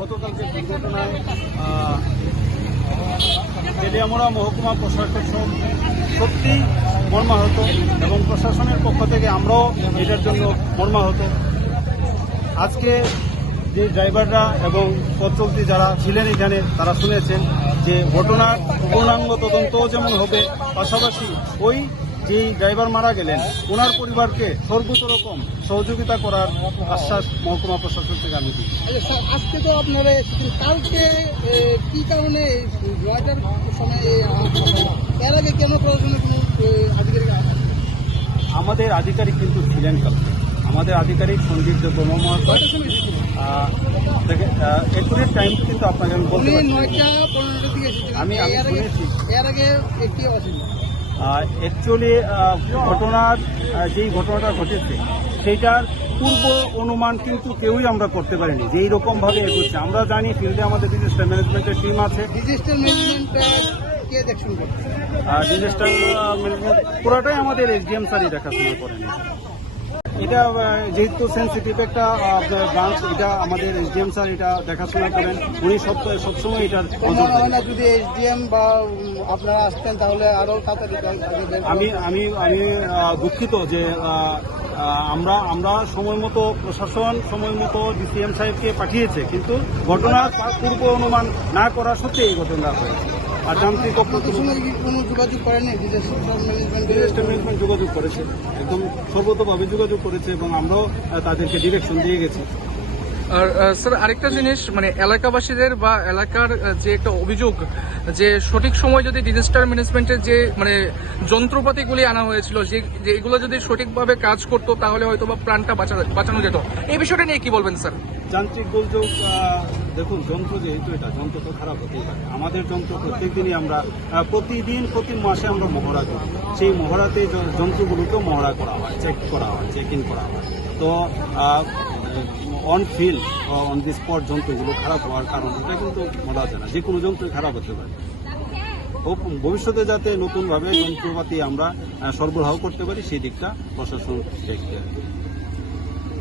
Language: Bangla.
গতকালকে দুর্ঘটনায় মহকুমা প্রশাসক সত্যি মর্মাহত এবং প্রশাসনের পক্ষ থেকে আমরাও এটার জন্য মর্মাহত। আজকে যে ড্রাইভাররা এবং পথ চলতি যারা ছিলেন এখানে, তারা শুনেছেন যে ঘটনার পূর্ণাঙ্গ তদন্ত যেমন হবে, পাশাপাশি ওই যেই ড্রাইভার মারা গেলেন ওনার পরিবারকে সর্বোচ্চ রকম সহযোগিতা করার আশ্বাস মহকুমা প্রশাসন থেকে আমি দিই আচ্ছা আজকে তো আপনারা কালকে কি কারণে নয়টার সময়? এর আগে কেন প্রশাসনের কোনো আধিকারিক আমাদের আধিকারিক কিন্তু ছিলেন কালকে। আমাদের আধিকারিক সন্দীপ দেববর্মা মহাশয় একুরেট টাইম কিন্তু আপনাকে আমি বলতে আমি- আমি আগে শুনেছি। এর আগে একটি অছিল অ্যাকচুয়ালি ঘটনার যেই ঘটনাটা ঘটেছে সেইটার পূর্ব অনুমান কিন্তু কেউই আমরা করতে পারিনি যে এইরকমভাবে এগোচ্ছে। আমরা জানি ফিল্ডে আমাদের ডিজাস্টার ম্যানেজমেন্টের টিম আছে। ডিজিস্টার ম্যানেজমেন্ট ডিজাস্টার পুরোটাই আমাদের এসডিএম স্যারই দেখাশোনা করেন। এটা যেহেতু সেন্সিটিভ একটা ব্রাঞ্চ এটা আমাদের এসডিএম স্যার এটা দেখাশোনা করেন। উনি সব সবসময় এটার মনে হয়। না যদি এইচডিএম বা আপনারা আসতেন তাহলে আরও তাড়াতাড়ি আমি আমি আমি দুঃখিত যে আমরা আমরা সময় মতো প্রশাসন সময় মতো ডিসিএম সাহেবকে পাঠিয়েছে কিন্তু ঘটনার পূর্ব অনুমান না করা সত্ত্বেও এই ঘটনা হয়েছে। আর যান্ত্রিক কোনো যোগাযোগ করেনি? ডিজাস্টার ম্যানেজমেন্ট যোগাযোগ করেছে। একদম সর্বতভাবে যোগাযোগ করেছে এবং আমরাও তাদেরকে ডিরেকশন দিয়ে গেছি। আর স্যার, আরেকটা জিনিস মানে এলাকাবাসীদের বা এলাকার যে একটা অভিযোগ, যে সঠিক সময় যদি ডিজাস্টার ম্যানেজমেন্টের যে মানে যন্ত্রপাতিগুলি আনা হয়েছিল, যে এগুলো যদি সঠিকভাবে কাজ করতো, তাহলে হয়তো বা প্রাণটা বাঁচা- বাঁচানো যেত। এই বিষয়টা নিয়ে কি বলবেন, স্যার? যান্ত্রিক গোলযোগ দেখুন, যন্ত্র যেহেতু এটা, যন্ত্র তো খারাপ হতেই পারে। আমাদের যন্ত্র প্রত্যেক দিনই আমরা প্রতিদিন, প্রতি মাসে আমরা মহড়া করি। সেই মহড়াতে যন্ত্রগুলোকেও মহড়া করা হয় চেক করা হয় চেক ইন করা হয়। তো on fill on the spot যন্ত্রগুলো খারাপ হওয়ার কারণ এটা কিন্তু বলা যায় না যে কোনো যন্ত্র খারাপ হতে পারে ভবিষ্যতে যাতে নতুনভাবে যন্ত্রপাতি আমরা সরবরাহ করতে পারি সেই দিকটা প্রশাসন দেখতে